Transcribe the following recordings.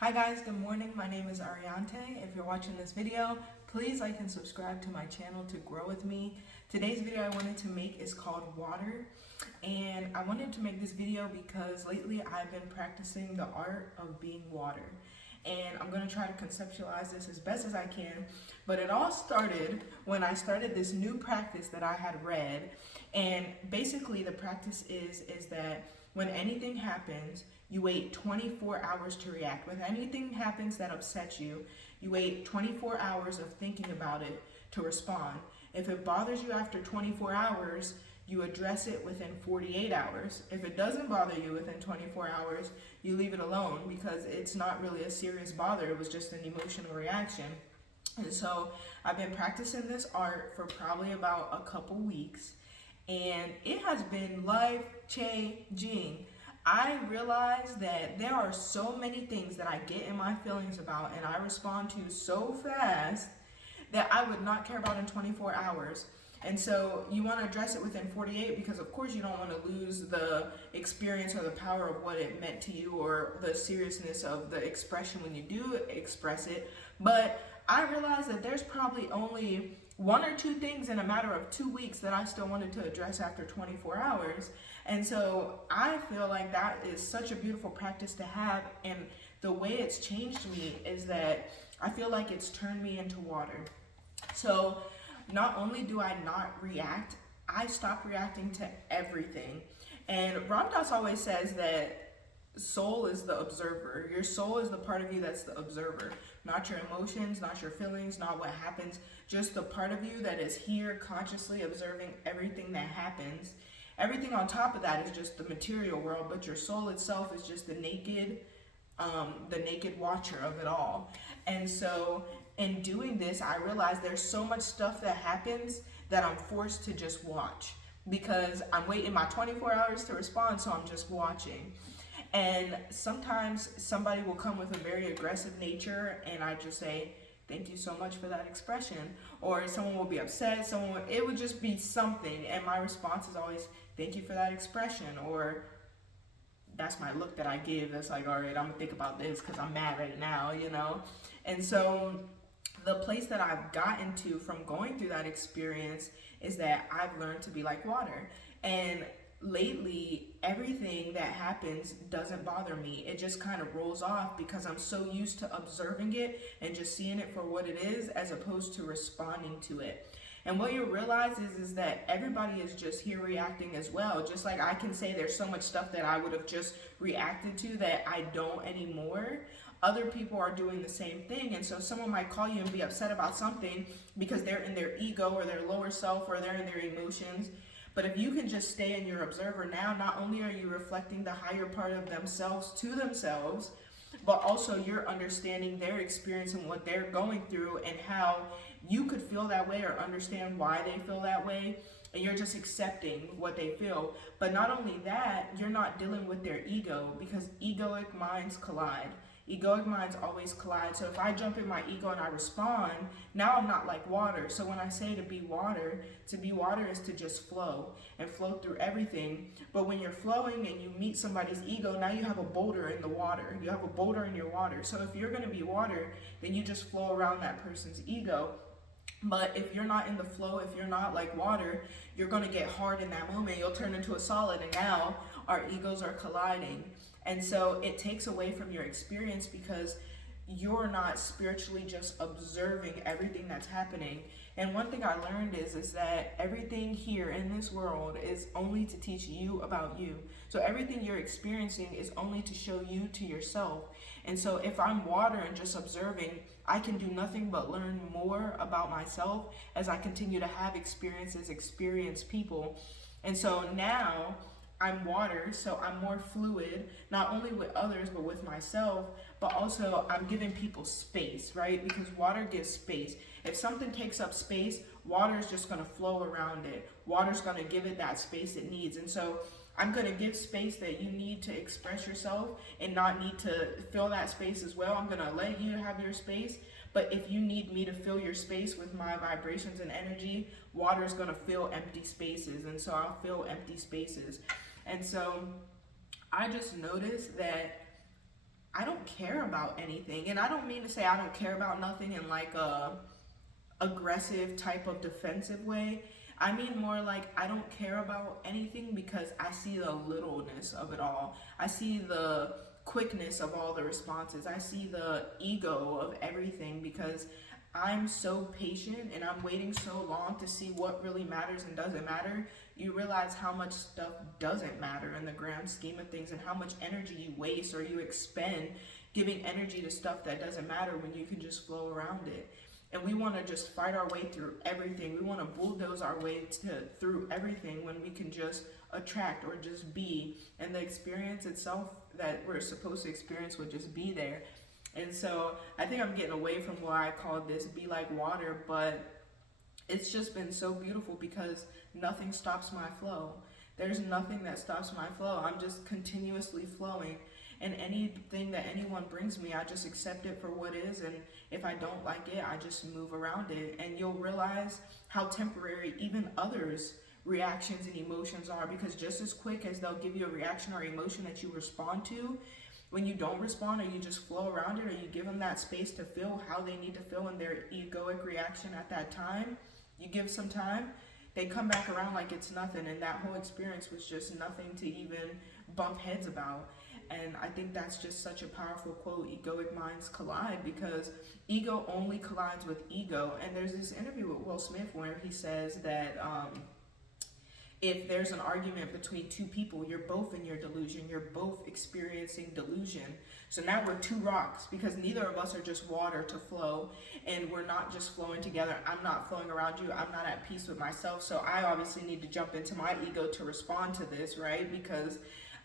Hi guys, good morning. My name is Ariante. If you're watching this video, please like and subscribe to my channel to grow with me. Today's video I wanted to make is called Water. And I wanted to make this video because lately I've been practicing the art of being water. And I'm going to try to conceptualize this as best as I can. But it all started when I started this new practice that I had read. And basically the practice is that when anything happens, you wait 24 hours to react. When anything happens that upsets you, you wait 24 hours of thinking about it to respond. If it bothers you after 24 hours, you address it within 48 hours. If it doesn't bother you within 24 hours, you leave it alone because it's not really a serious bother. It was just an emotional reaction. And so I've been practicing this art for probably about a couple weeks, and it has been life-changing. I realize that there are so many things that I get in my feelings about and I respond to so fast that I would not care about in 24 hours. And so you want to address it within 48 because of course you don't want to lose the experience or the power of what it meant to you or the seriousness of the expression when you do express it. But I realize that there's probably only one or two things in a matter of 2 weeks that I still wanted to address after 24 hours. And so I feel like that is such a beautiful practice to have. And the way it's changed me is that I feel like it's turned me into water. So not only do I not react, I stop reacting to everything. And Ram Dass always says that soul is the observer. Your soul is the part of you that's the observer, not your emotions, not your feelings, not what happens, just the part of you that is here consciously observing everything that happens. Everything on top of that is just the material world, but your soul itself is just the naked watcher of it all. And so in doing this, I realized there's so much stuff that happens that I'm forced to just watch because I'm waiting my 24 hours to respond, so I'm just watching. And sometimes somebody will come with a very aggressive nature and I just say, thank you so much for that expression. Or someone will be upset, it would just be something. And my response is always, thank you for that expression. Or that's my look that I give. That's like, all right, I'm gonna think about this because I'm mad right now, you know? And so the place that I've gotten to from going through that experience is that I've learned to be like water. And lately, everything that happens doesn't bother me. It just kind of rolls off because I'm so used to observing it and just seeing it for what it is as opposed to responding to it. And what you'll realize is that everybody is just here reacting as well. Just like I can say there's so much stuff that I would have just reacted to that I don't anymore. Other people are doing the same thing. And so someone might call you and be upset about something because they're in their ego or their lower self or they're in their emotions. But if you can just stay in your observer now, not only are you reflecting the higher part of themselves to themselves, but also you're understanding their experience and what they're going through and how you could feel that way or understand why they feel that way. And you're just accepting what they feel. But not only that, you're not dealing with their ego because egoic minds collide. Egoic minds always collide. So if I jump in my ego and I respond, now I'm not like water. So when I say to be water is to just flow and flow through everything. But when you're flowing and you meet somebody's ego, now you have a boulder in the water. You have a boulder in your water. So if you're going to be water, then you just flow around that person's ego. But if you're not in the flow, if you're not like water, you're going to get hard in that moment. You'll turn into a solid, and now our egos are colliding. And so it takes away from your experience because you're not spiritually just observing everything that's happening. And one thing I learned is that everything here in this world is only to teach you about you. So everything you're experiencing is only to show you to yourself. And so if I'm water and just observing, I can do nothing but learn more about myself as I continue to have experiences, experience people. And so now I'm water, so I'm more fluid, not only with others, but with myself, but also I'm giving people space, right? Because water gives space. If something takes up space, water is just gonna flow around it. Water's gonna give it that space it needs. And so I'm gonna give space that you need to express yourself and not need to fill that space as well. I'm gonna let you have your space. But if you need me to fill your space with my vibrations and energy, water is gonna fill empty spaces. And so I'll fill empty spaces. And so I just noticed that I don't care about anything. And I don't mean to say I don't care about nothing in like a aggressive type of defensive way. I mean more like I don't care about anything because I see the littleness of it all. I see the quickness of all the responses. I see the ego of everything because I'm so patient and I'm waiting so long to see what really matters and doesn't matter. You realize how much stuff doesn't matter in the grand scheme of things and how much energy you waste or you expend giving energy to stuff that doesn't matter when you can just flow around it. And we want to just fight our way through everything. We want to bulldoze our way through everything when we can just attract or just be. And the experience itself that we're supposed to experience would just be there. And so I think I'm getting away from why I called this Be Like Water, but it's just been so beautiful because nothing stops my flow. There's nothing that stops my flow. I'm just continuously flowing. And anything that anyone brings me, I just accept it for what is. And if I don't like it, I just move around it. And you'll realize how temporary even others' reactions and emotions are, because just as quick as they'll give you a reaction or emotion that you respond to, when you don't respond or you just flow around it or you give them that space to feel how they need to feel in their egoic reaction at that time, you give some time, they come back around like it's nothing, and that whole experience was just nothing to even bump heads about. And I think that's just such a powerful quote, egoic minds collide, because ego only collides with ego. And there's this interview with Will Smith where he says that if there's an argument between two people, you're both in your delusion, you're both experiencing delusion. So now we're two rocks because neither of us are just water to flow, and we're not just flowing together. I'm not flowing around you, I'm not at peace with myself, so I obviously need to jump into my ego to respond to this, right? Because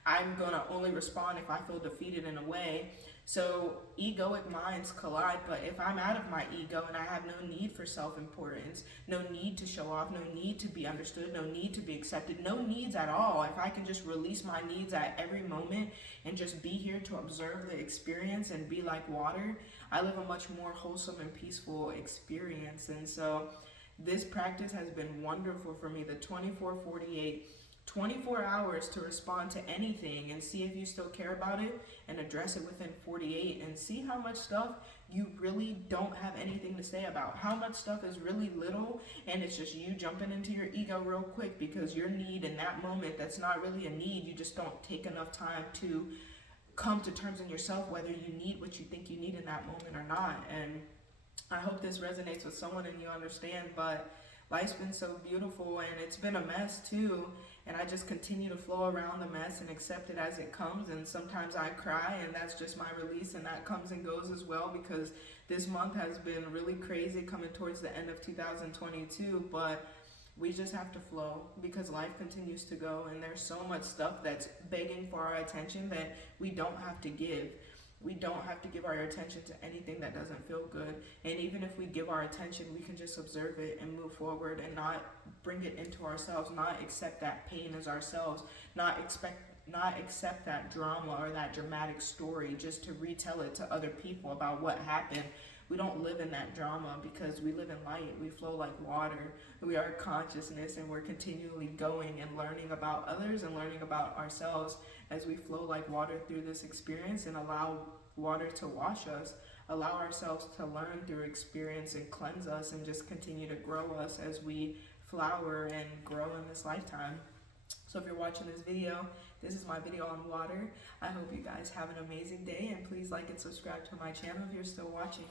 I'm gonna only respond if I feel defeated in a way. So egoic minds collide, but if I'm out of my ego and I have no need for self-importance, no need to show off, no need to be understood, no need to be accepted, no needs at all, if I can just release my needs at every moment and just be here to observe the experience and be like water, I live a much more wholesome and peaceful experience. And so this practice has been wonderful for me, the 24/48 24 hours to respond to anything and see if you still care about it and address it within 48, and see how much stuff you really don't have anything to say about, how much stuff is really little and it's just you jumping into your ego real quick because your need in that moment, that's not really a need, you just don't take enough time to come to terms in yourself whether you need what you think you need in that moment or not. And I hope this resonates with someone and you understand, but life's been so beautiful and it's been a mess too, and I just continue to flow around the mess and accept it as it comes. And sometimes I cry, and that's just my release, and that comes and goes as well, because this month has been really crazy coming towards the end of 2022, but we just have to flow because life continues to go, and there's so much stuff that's begging for our attention that we don't have to give. We don't have to give our attention to anything that doesn't feel good. And even if we give our attention, we can just observe it and move forward and not bring it into ourselves, not accept that pain as ourselves, not accept that drama or that dramatic story just to retell it to other people about what happened. We don't live in that drama because we live in light. We flow like water. We are consciousness, and we're continually going and learning about others and learning about ourselves as we flow like water through this experience and allow water to wash us, allow ourselves to learn through experience and cleanse us and just continue to grow us as we flower and grow in this lifetime. So if you're watching this video, this is my video on water. I hope you guys have an amazing day, and please like and subscribe to my channel if you're still watching.